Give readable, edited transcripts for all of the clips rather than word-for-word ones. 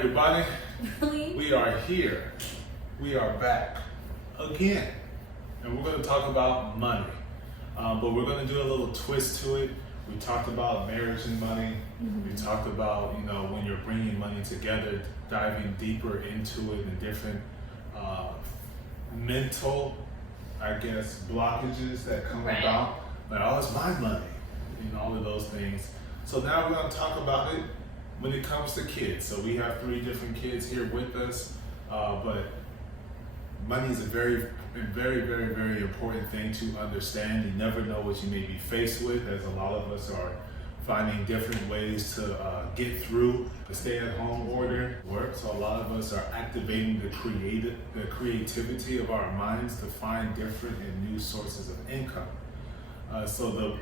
everybody. Really? We are here. We are back again. And we're going to talk about money. But we're going to do a little twist to it. We talked about marriage and money. We talked about, when you're bringing money together, diving deeper into it and different mental, blockages that come about. Like, oh, it's my money, all of those things. So now we're going to talk about it when it comes to kids. So we have 3 different kids here with us, but money is a very, very, very, very important thing to understand. You never know what you may be faced with, as a lot of us are finding different ways to get through the stay-at-home order work. So a lot of us are activating the creativity of our minds to find different and new sources of income. So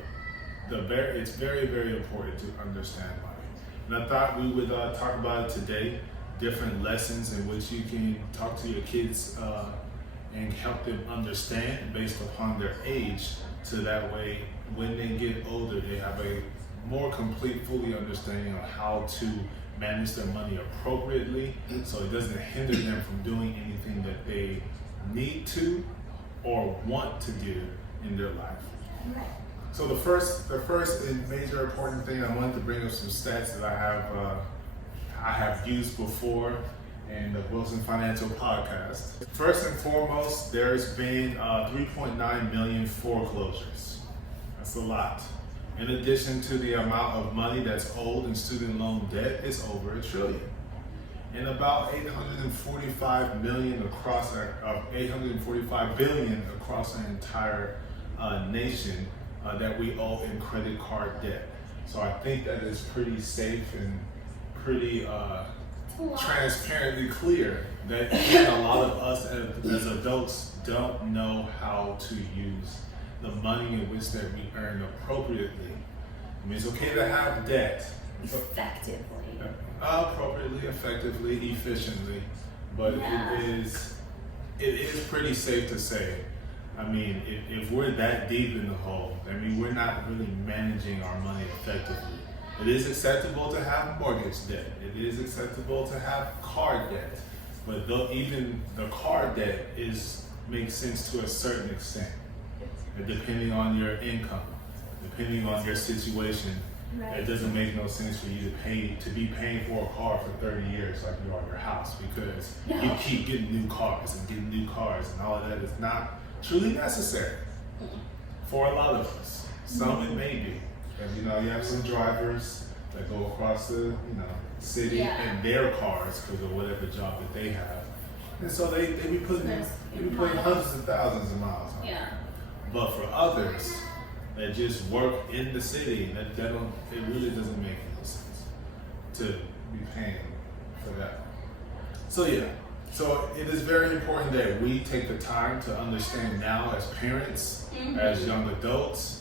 it's very, very important to understand money. And I thought we would talk about it today, different lessons in which you can talk to your kids and help them understand based upon their age, so that way when they get older they have a more complete, fully understanding of how to manage their money appropriately, so it doesn't hinder them from doing anything that they need to or want to do in their life. Right. So the first and major important thing, I wanted to bring up some stats that I have used before in the Wilson Financial Podcast. First and foremost, there's been 3.9 million foreclosures. That's a lot. In addition to the amount of money that's owed in student loan debt, it's over $1 trillion. And about 845 billion across our entire nation that we owe in credit card debt. So I think that is pretty safe and pretty transparently clear that a lot of us as adults don't know how to use the money in which that we earn appropriately. I mean, it's okay to have debt. Effectively. Appropriately, effectively, efficiently, but it is pretty safe to say, I mean, if we're that deep in the hole, I mean, we're not really managing our money effectively. It is acceptable to have mortgage debt. It is acceptable to have car debt, but even the car debt makes sense to a certain extent, depending on your income, depending on your situation. Right. It doesn't make no sense for you to be paying for a car for 30 years like you are your house, because you keep getting new cars and all of that is not truly necessary for a lot of us. Some it may be. And you have some drivers that go across the city in their cars because of whatever job that they have. And so they be putting hundreds of thousands of miles on it. But for others that just work in the city, it really doesn't make any sense to be paying for that. So it is very important that we take the time to understand now as parents, as young adults,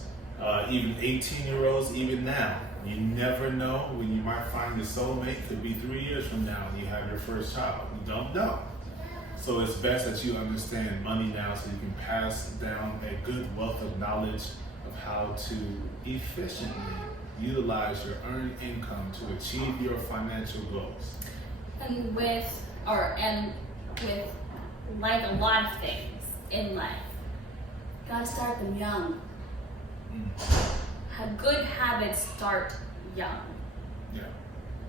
even 18-year-olds, even now. You never know when you might find your soulmate. Could be 3 years from now and you have your first child. You don't know. So it's best that you understand money now so you can pass down a good wealth of knowledge of how to efficiently utilize your earned income to achieve your financial goals. And with like a lot of things in life, gotta start them young. Good habits start young. Yeah,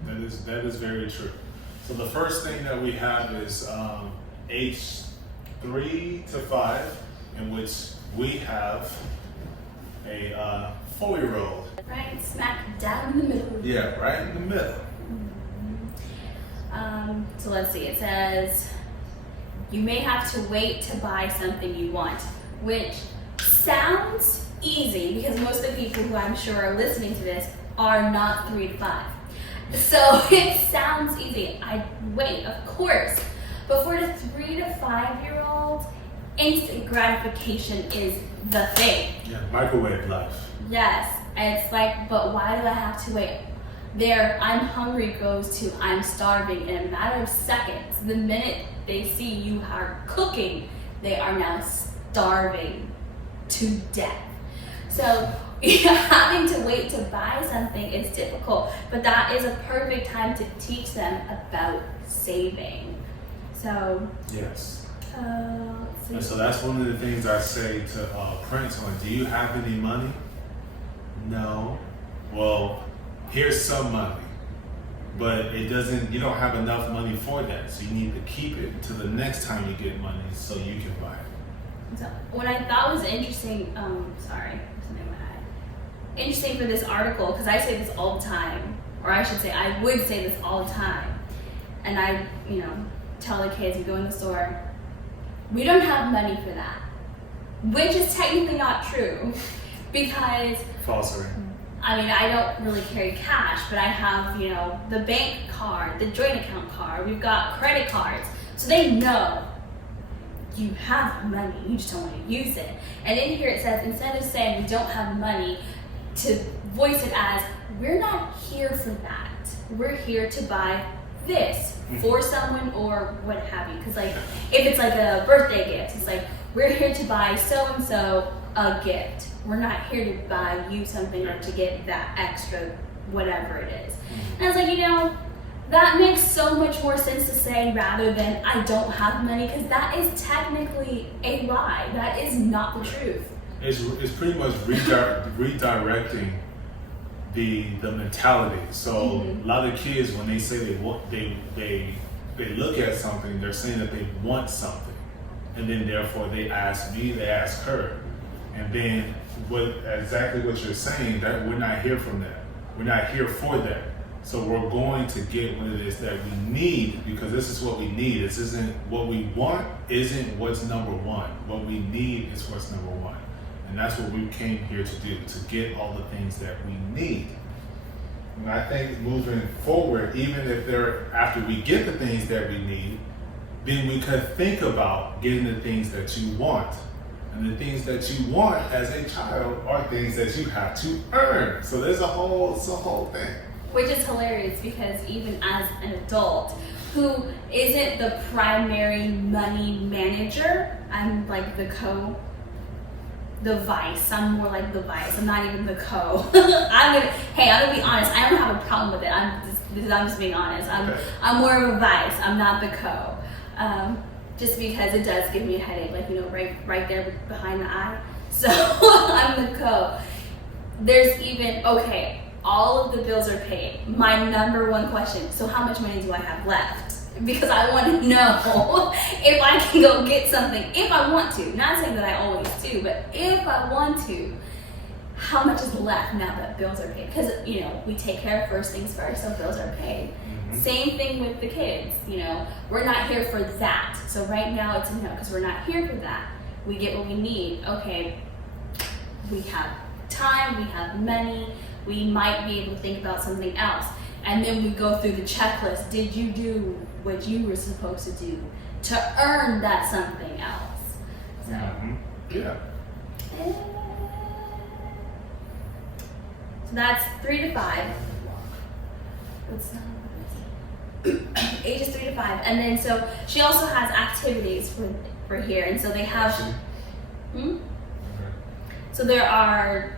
that is very true. So the first thing that we have is age 3 to 5, in which we have a 4-year-old. Right smack down in the middle. Yeah, right in the middle. So let's see, it says, you may have to wait to buy something you want, which sounds easy because most of the people who I'm sure are listening to this are not 3 to 5. So it sounds easy. I wait, of course. But for the 3 to 5-year-old, instant gratification is the thing. Yeah, microwave life. Yes, and it's like, but why do I have to wait? There, I'm hungry goes to I'm starving in a matter of seconds. The minute they see you are cooking, they are now starving to death. So having to wait to buy something is difficult, but that is a perfect time to teach them about saving. So Yes. let's see. And so that's one of the things I say to parents on, do you have any money? No. Well, here's some money. But you don't have enough money for that. So you need to keep it until the next time you get money so you can buy it. So what I thought was interesting, interesting for this article, because I say this all the time, or I should say I would say this all the time, and I, tell the kids, we go in the store, we don't have money for that, which is technically not true, because Falsery. I don't really carry cash, but I have, the bank card, the joint account card, we've got credit cards, so they know you have money, you just don't want to use it. And in here it says, instead of saying we don't have money, to voice it as, we're not here for that. We're here to buy this for someone or what have you. Because if it's like a birthday gift, it's like, we're here to buy so-and-so a gift. We're not here to buy you something or to get that extra whatever it is. And I was like, that makes so much more sense to say rather than I don't have money, because that is technically a lie. That is not the truth. It's pretty much redirecting the mentality. So a lot of kids, when they say they look at something, they're saying that they want something, and then therefore they ask me, they ask her, and then exactly what you're saying, that we're not here from that. We're not here for that. So we're going to get what it is that we need, because this is what we need. This isn't what we want, isn't what's number one. What we need is what's number one. And that's what we came here to do, to get all the things that we need. And I think moving forward, even if after we get the things that we need, then we could think about getting the things that you want. And the things that you want as a child are things that you have to earn. So it's a whole thing. Which is hilarious, because even as an adult who isn't the primary money manager, I'm like the vice. I'm more like the vice. I'm not even the co. I'm gonna be honest. I don't have a problem with it. I'm just being honest. I'm more of a vice. I'm not the co. Just because it does give me a headache, right there behind the eye. So I'm the co. There's even all of the bills are paid. My number one question: so how much money do I have left? Because I want to know if I can go get something, if I want to. Not saying that I always do, but if I want to, how much is left now that bills are paid? Because, we take care of first things first, so bills are paid. Same thing with the kids, we're not here for that. So right now it's because we're not here for that. We get what we need. Okay, we have time, we have money, we might be able to think about something else. And then we go through the checklist. Did you do what you were supposed to do to earn that something else? So, yeah. So that's 3 to 5. Ages 3 to 5. And then so she also has activities for here. And so they have, so there are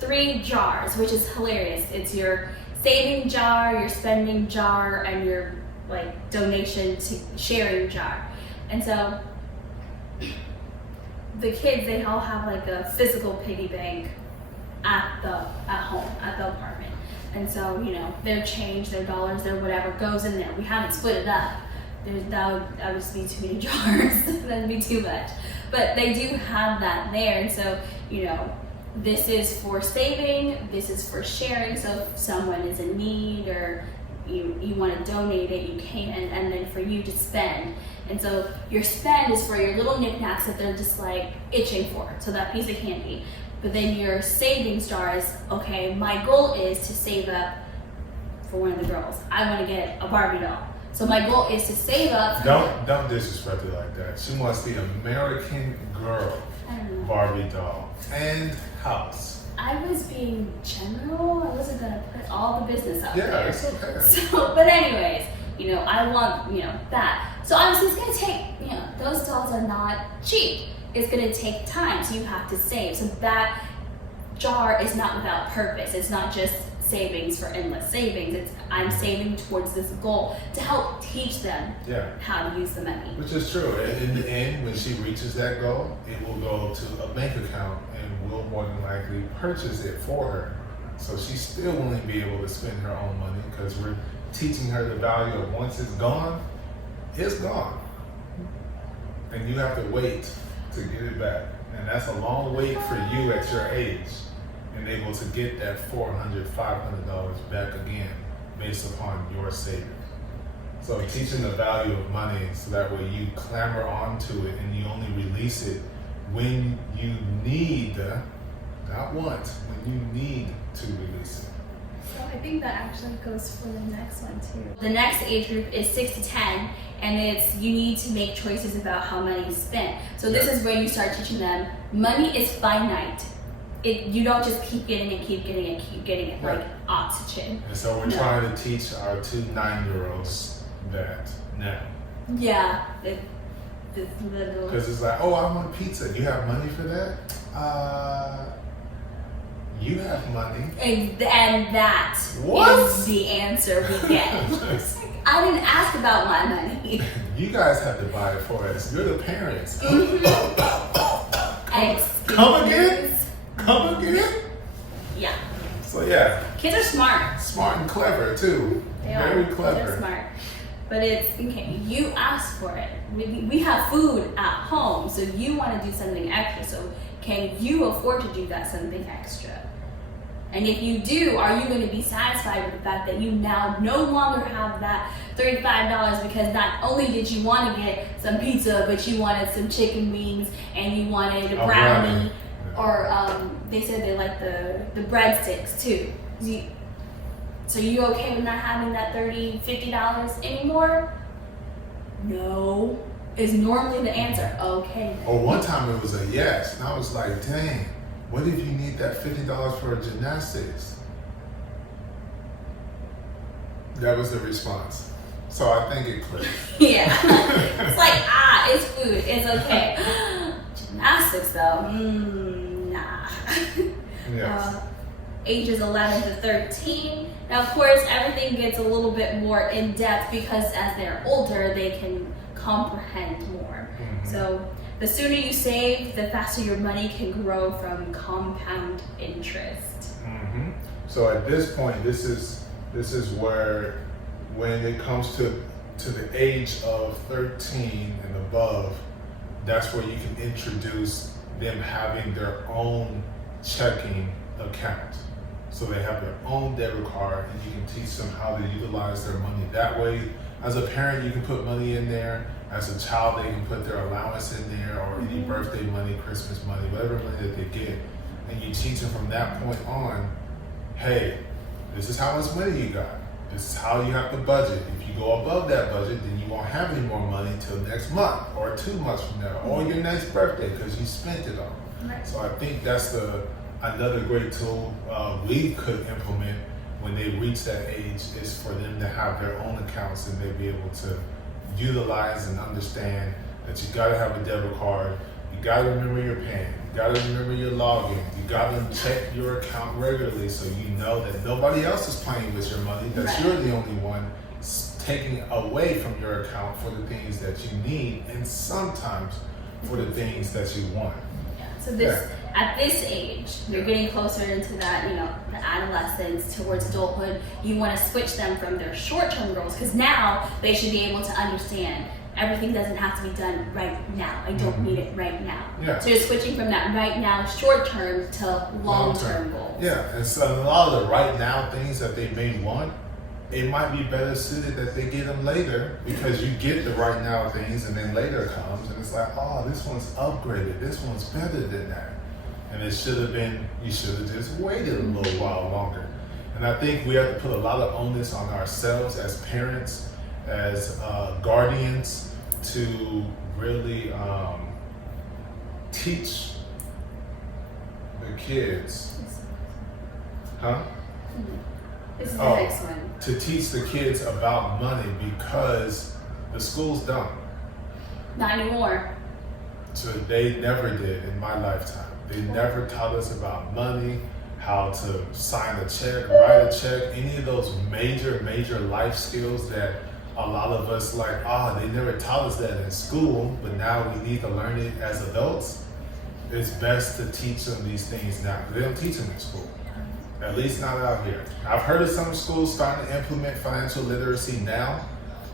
3 jars, which is hilarious. It's your saving jar, your spending jar, and your donation to sharing jar. And so the kids, they all have a physical piggy bank at home, at the apartment. And so, their change, their dollars, their whatever goes in there. We haven't split it up. That would just be too many jars. That'd be too much. But they do have that there. And so, this is for saving, this is for sharing. So if someone is in need or you want to donate it, you can. And then for you to spend. And so your spend is for your little knickknacks that they're just itching for. So that piece of candy. But then your savings jar is, okay, my goal is to save up for one of the girls. I want to get a Barbie doll. So my goal is to save up. Don't disrespect it like that. She wants the American Girl Barbie doll and house. I was being general. I wasn't gonna put all the business out there. Yeah, it's okay. So, but anyways, I want, that. So obviously it's gonna take, those dolls are not cheap. It's gonna take time, so you have to save. So that jar is not without purpose. It's not just savings for endless savings. It's I'm saving towards this goal to help teach them how to use the money. Which is true. In the end, when she reaches that goal, it will go to a bank account and will more than likely purchase it for her. So she's still willing to be able to spend her own money because we're teaching her the value of once it's gone, it's gone. And you have to wait to get it back. And that's a long wait for you at your age and able to get that $400, $500 back again based upon your savings. So teaching the value of money so that way you clamor onto it and you only release it when you need, not want, when you need to release it. So I think that actually goes for the next one too. The next age group is 6 to 10, and it's you need to make choices about how money is spent. So this is where you start teaching them money is finite. You don't just keep getting and keep getting and keep getting it like oxygen. And so we're trying to teach our 2 9-year-olds that now. Yeah. This little. Because it's like, oh, I want pizza. You have money for that? You have money. And that is the answer we get. I didn't ask about my money. You guys have to buy it for us. You're the parents. Come again? Come again? Yeah. So yeah. Kids are smart. Smart and clever too. Very clever. They're smart. But it's okay. You ask for it. We have food at home, so you want to do something extra. So can you afford to do that something extra? And if you do, are you going to be satisfied with the fact that you now no longer have that $35 because not only did you want to get some pizza, but you wanted some chicken wings and you wanted a brownie, or they said they like the breadsticks too. So you okay with not having that $30, $50 anymore? No, is normally the answer. Okay. Or one time it was a yes, and I was like, dang. What if you need that $50 for gymnastics? That was the response. So I think it clicked. Yeah. It's like, it's food. It's okay. Gymnastics though, nah. Yes. Ages 11 to 13. Now, of course, everything gets a little bit more in depth because as they're older, they can comprehend more. Mm-hmm. So the sooner you save, the faster your money can grow from compound interest. Mm-hmm. So at this point, this is where, when it comes to the age of 13 and above, that's where you can introduce them having their own checking account. So they have their own debit card, and you can teach them how to utilize their money that way. As a parent, you can put money in there. As a child, they can put their allowance in there, or any birthday money, Christmas money, whatever money that they get. And you teach them from that point on, hey, this is how much money you got. This is how you have to budget. If you go above that budget, then you won't have any more money till next month, or 2 months from now, or your next birthday, because you spent it all. Right. So I think that's another great tool we could implement when they reach that age, is for them to have their own accounts and they be able to utilize and understand that you gotta have a debit card, you gotta remember your PIN, you gotta remember your login, you gotta check your account regularly so you know that nobody else is playing with your money, that you're the only one taking away from your account for the things that you need and sometimes for the things that you want. So at this age, you're getting closer into that, the adolescence towards adulthood. You want to switch them from their short-term goals, because now they should be able to understand everything doesn't have to be done right now. I don't need it right now. Yeah. So you're switching from that right now short-term to long-term goals. Yeah, and so a lot of the right now things that they may want, it might be better suited that they get them later, because you get the right now things and then later comes and it's like, oh, this one's upgraded, this one's better than that. And it should have been, you should have just waited a little while longer. And I think we have to put a lot of onus on ourselves as parents, as guardians, to really teach the kids. Huh? This is the next one. To teach the kids about money, because the schools don't. Not anymore. So they never did in my lifetime. They never taught us about money, how to sign a check, write a check, any of those major life skills that a lot of us they never taught us that in school, but now we need to learn it as adults. It's best to teach them these things now. They don't teach them in school, at least not out here. I've heard of some schools starting to implement financial literacy now,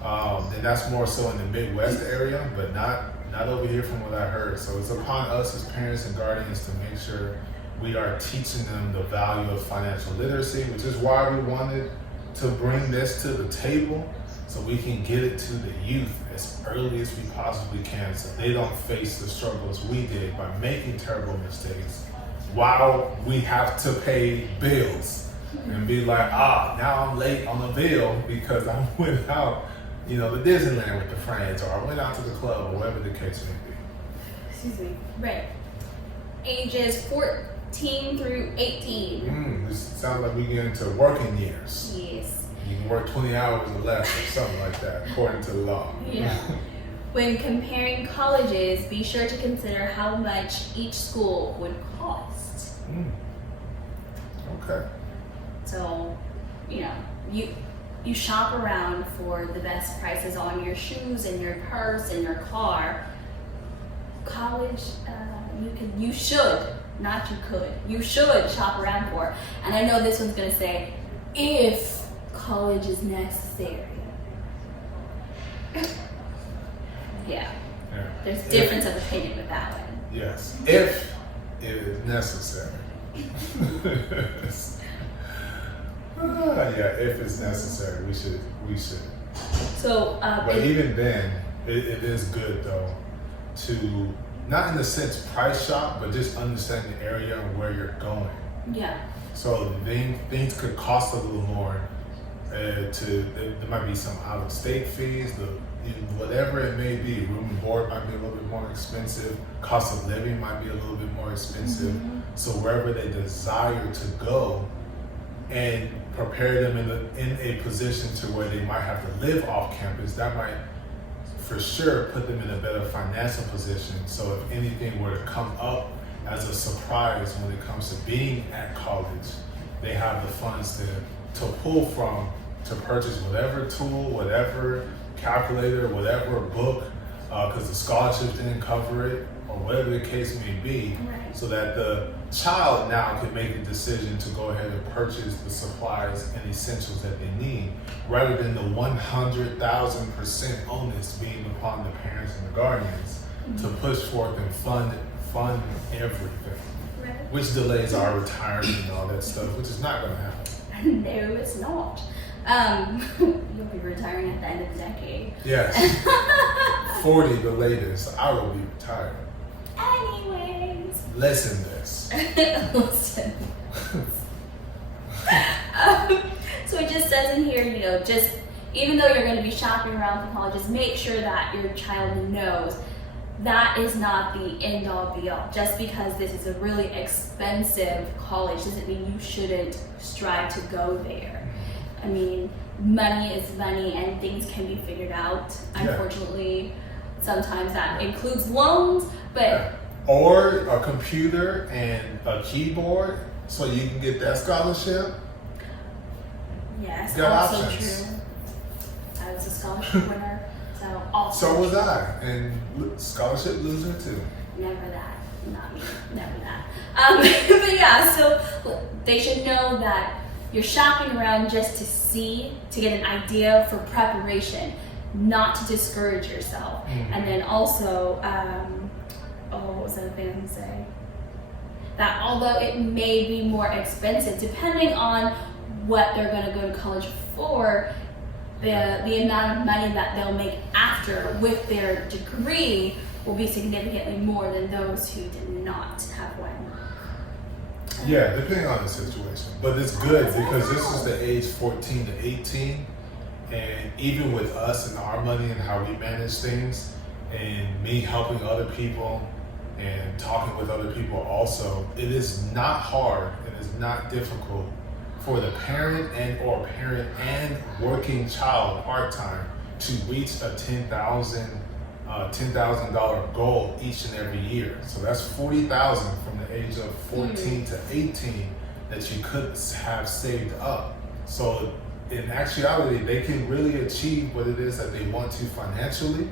and that's more so in the Midwest area, but not over here from what I heard. So it's upon us as parents and guardians to make sure we are teaching them the value of financial literacy, which is why we wanted to bring this to the table so we can get it to the youth as early as we possibly can so they don't face the struggles we did by making terrible mistakes while we have to pay bills and be like, now I'm late on the bill because I went out, to Disneyland with the friends, or I went out to the club, or whatever the case may be. Excuse me. Right. Ages 14 through 18. This sounds like we get into working years. Yes. You can work 20 hours or less or something like that, according to the law. Yeah. When comparing colleges, be sure to consider how much each school would cost. Okay. So, you shop around for the best prices on your shoes and your purse and your car. College, you should shop around for. And I know this one's gonna say, if college is necessary. Yeah. There's difference of opinion with that one. Yes, if it is necessary. If it's necessary, we should. So, but even then, it is good though to not in the sense price shop, but just understand the area and where you're going. Yeah. So things could cost a little more. There might be some out-of-state fees, whatever it may be. Room and board might be a little bit more expensive. Cost of living might be a little bit more expensive. So wherever they desire to go, and prepare them in a position to where they might have to live off campus, that might for sure put them in a better financial position. So if anything were to come up as a surprise when it comes to being at college, they have the funds to pull from to purchase whatever tool, whatever calculator, whatever book, because the scholarship didn't cover it, or whatever the case may be, so that the child now can make a decision to go ahead and purchase the supplies and essentials that they need, rather than the 100,000% onus being upon the parents and the guardians to push forth and fund everything, which delays our retirement and all that stuff, which is not going to happen. No, it's not. You'll be retiring at the end of the decade. Yes. 40 the latest, I will be retired. Anyways. Listen this. Listen. So it just says in here, just even though you're going to be shopping around for colleges, make sure that your child knows that is not the end all be all. Just because this is a really expensive college doesn't mean you shouldn't strive to go there. I mean, money is money and things can be figured out. Unfortunately, sometimes that includes loans, but... Or a computer and a keyboard so you can get that scholarship. Yes, got also options. true. I was a scholarship winner, so also So was I, and scholarship loser too. Never that. Not me. Never that. But yeah, so they should know that you're shopping around just to get an idea for preparation, not to discourage yourself. And then also, what was the other thing I was going to say? That although it may be more expensive, depending on what they're going to go to college for, the amount of money that they'll make after with their degree will be significantly more than those who did not have one. Yeah, depending on the situation. But it's good because this is the age 14 to 18. And even with us and our money and how we manage things, and me helping other people and talking with other people also, it is not hard and it's not difficult for the parent and working child part-time to reach a $10,000 $10,000 goal each and every year. So that's $40,000 from the age of 14 to 18 that you could have saved up. So in actuality, they can really achieve what it is that they want to financially.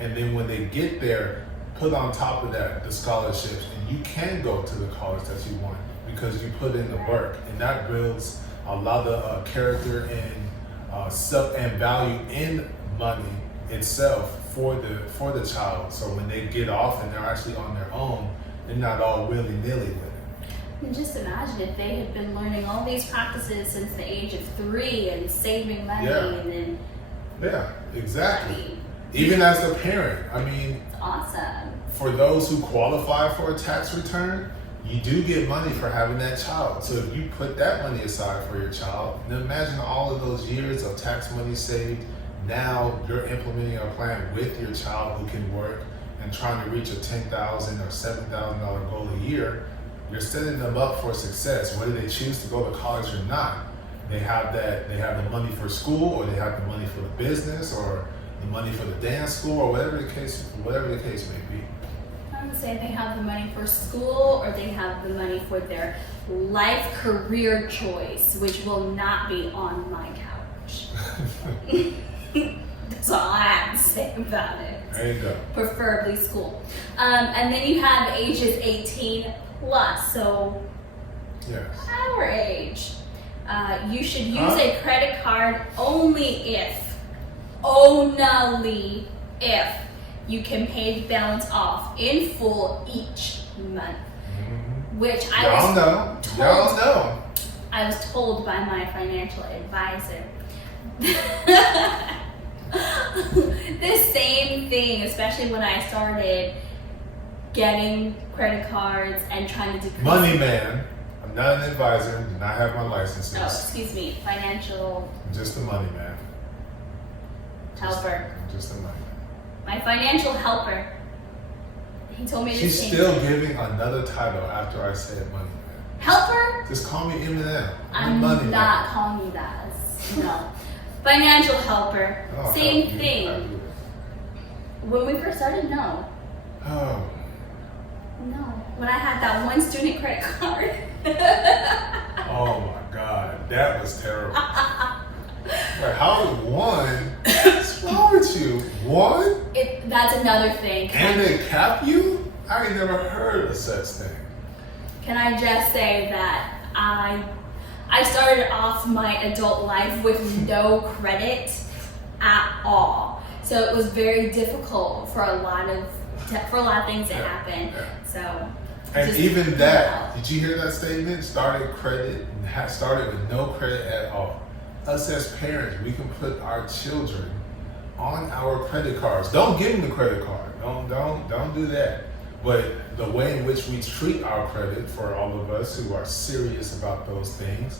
And then when they get there, put on top of that the scholarships, and you can go to the college that you want because you put in the work, and that builds a lot of character and self and value in money itself for the child. So when they get off and they're actually on their own, they're not all willy-nilly with it. And just imagine if they had been learning all these practices since the age of 3 and saving money and then. Yeah, exactly. I mean, even as a parent, I mean, it's awesome. For those who qualify for a tax return, you do get money for having that child. So if you put that money aside for your child, then imagine all of those years of tax money saved. Now you're implementing a plan with your child who can work and trying to reach a $10,000 or $7,000 goal a year. You're setting them up for success, whether they choose to go to college or not. They have the money for school, or they have the money for the business, or the money for the dance school, or whatever the case may be. I would say they have the money for school, or they have the money for their life career choice, which will not be on my couch. That's all I have to say about it. There you go. Preferably school. And then you have ages 18 plus, so yes. our age. You should use a credit card only if you can pay the balance off in full each month. Mm-hmm. Which Y'all know. I was told by my financial advisor. The same thing, especially when I started getting credit cards and trying to decrease. Money man. I'm not an advisor. Do not have my licenses. Oh, excuse me, financial. I'm just a money man. Helper. I'm just a money man. My financial helper. He told me to She's change still it. giving another title after I said money man. Helper? Just call me Eminem. I'm money not man. calling you that. No. Financial helper. Oh, Same help you. thing. I do When we first started, no. it. Oh. No. When I had that one student credit card. Oh my God. That was terrible. Like, how is one? What's wrong with you? One? That's another thing. And they cap you? I ain't never heard of such thing. Can I just say that I started off my adult life with no credit at all. So it was very difficult for a lot of things that happened. Yeah. So And even that, did you hear that statement? Started with no credit at all. Us as parents, we can put our children on our credit cards. Don't give them the credit card. Don't do that. But the way in which we treat our credit, for all of us who are serious about those things,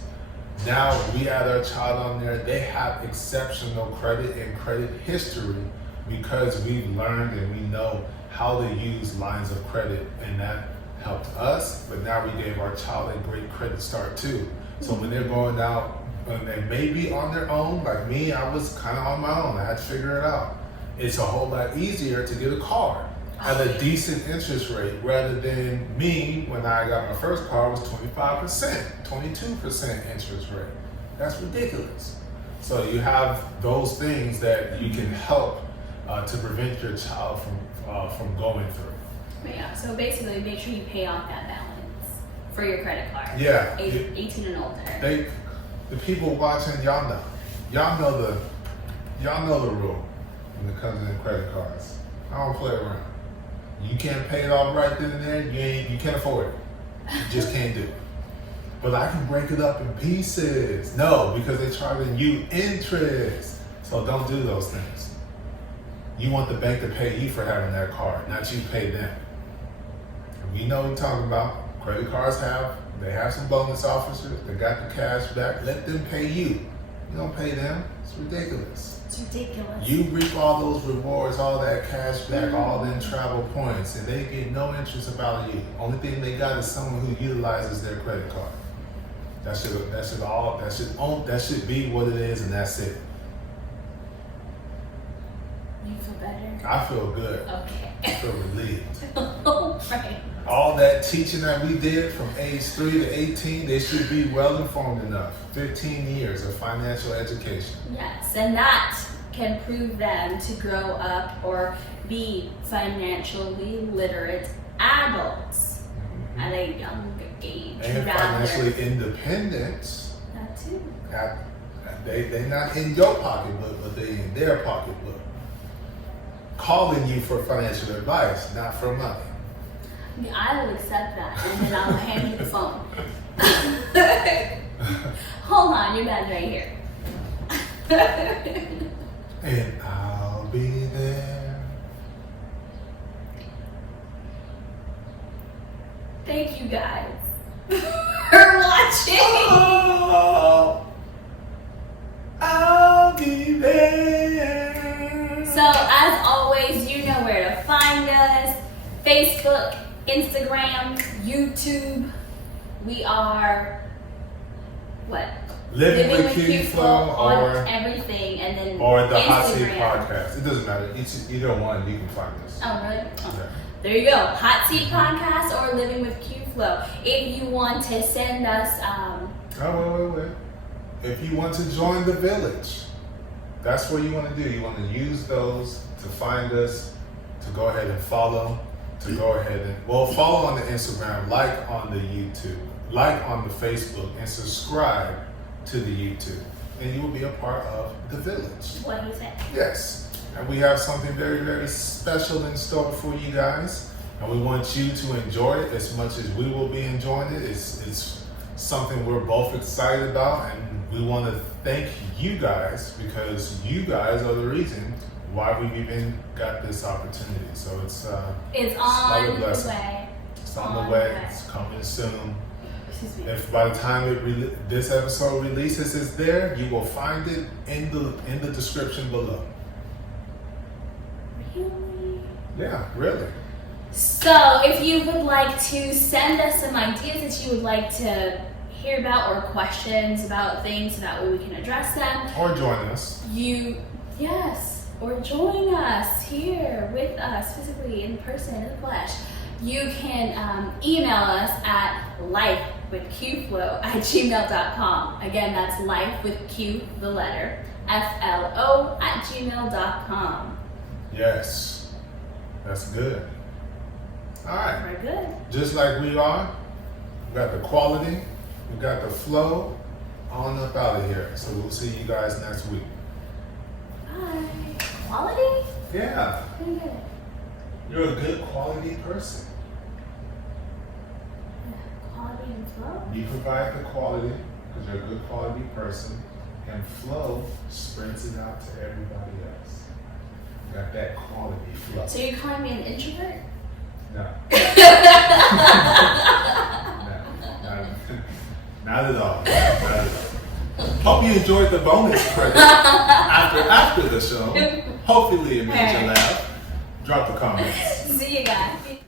now we add our child on there, they have exceptional credit and credit history because we learned and we know how to use lines of credit, and that helped us, but now we gave our child a great credit start too. So when they're going out, and they may be on their own, like me, I was kind of on my own, I had to figure it out. It's a whole lot easier to get a card at a decent interest rate rather than me, when I got my first car, was 25%, 22% interest rate. That's ridiculous. So you have those things that you can help to prevent your child from going through. yeah, so basically make sure you pay off that balance for your credit card. Yeah. 18 and older. The people watching, y'all know the rule when it comes to credit cards. I don't play around. You can't pay it off right then and there. You can't afford it. You just can't do it. But I can break it up in pieces. No, because they're charging you interest. So don't do those things. You want the bank to pay you for having that card, not you pay them. And we know what we're talking about. Credit cards they have some bonus officers. They got the cash back. Let them pay you. You don't pay them. It's ridiculous. It's ridiculous. You reap all those rewards, all that cash back, all them travel points, and they get no interest about you. Only thing they got is someone who utilizes their credit card. That should be what it is, and that's it. You feel better? I feel good. Okay. I feel relieved. Right. All that teaching that we did from age 3 to 18, they should be well informed enough. 15 years of financial education. Yes, and that can prove them to grow up or be financially literate adults at a young age. And financially independent. That too. They're not in your pocketbook, but they in their pocketbook. Calling you for financial advice, not for money. Yeah, I will accept that, and then I'll hand you the phone. Hold on, your bad's right here. And I'll be there. Thank you guys for watching. Oh, I'll be there. So, as always, you know where to find us. Facebook, Instagram, YouTube. We are, what? Living with QFLO on everything, and then or the HOTC Instagram. podcast. It doesn't matter. It's either one. You can find us. Oh, really? Oh. Yeah. There you go. Hot Seat Podcast or Living with QFLO. If you want to send us, Wait. If you want to join the village, that's what you want to do. You want to use those to find us, to go ahead and follow, to go ahead and, follow on the Instagram, like on the YouTube, like on the Facebook, and subscribe to the YouTube. And you will be a part of the village. what he said. Yes. And we have something very, very special in store for you guys. And we want you to enjoy it as much as we will be enjoying it. It's something we're both excited about. And we want to thank you guys because you guys are the reason why we've even got this opportunity. So it's on quite a the blessing. way. It's on the way. It's coming soon. Excuse me. If by the time this episode releases, it's there, you will find it in the description below. Really? Yeah, really. So, if you would like to send us some ideas that you would like to hear about or questions about things so that way we can address them, Or join us. or join us here with us physically in person in the flesh, you can email us at lifewithqflo@gmail.com. Again, that's lifewithq, the letter, FLO @gmail.com. Yes, that's good. All right, We're good. just like we are, we got the quality, we got the flow, on up out of here. So we'll see you guys next week. Bye. Quality? Yeah, Pretty good. you're a good quality person. Quality and flow? You provide the quality because you're a good quality person, and flow spreads it out to everybody else. You got that quality flow. So you're calling me an introvert? No. Not at all. Not at all. Hope you enjoyed the bonus credit after the show. Hopefully it made you laugh. Drop the comments. See you guys.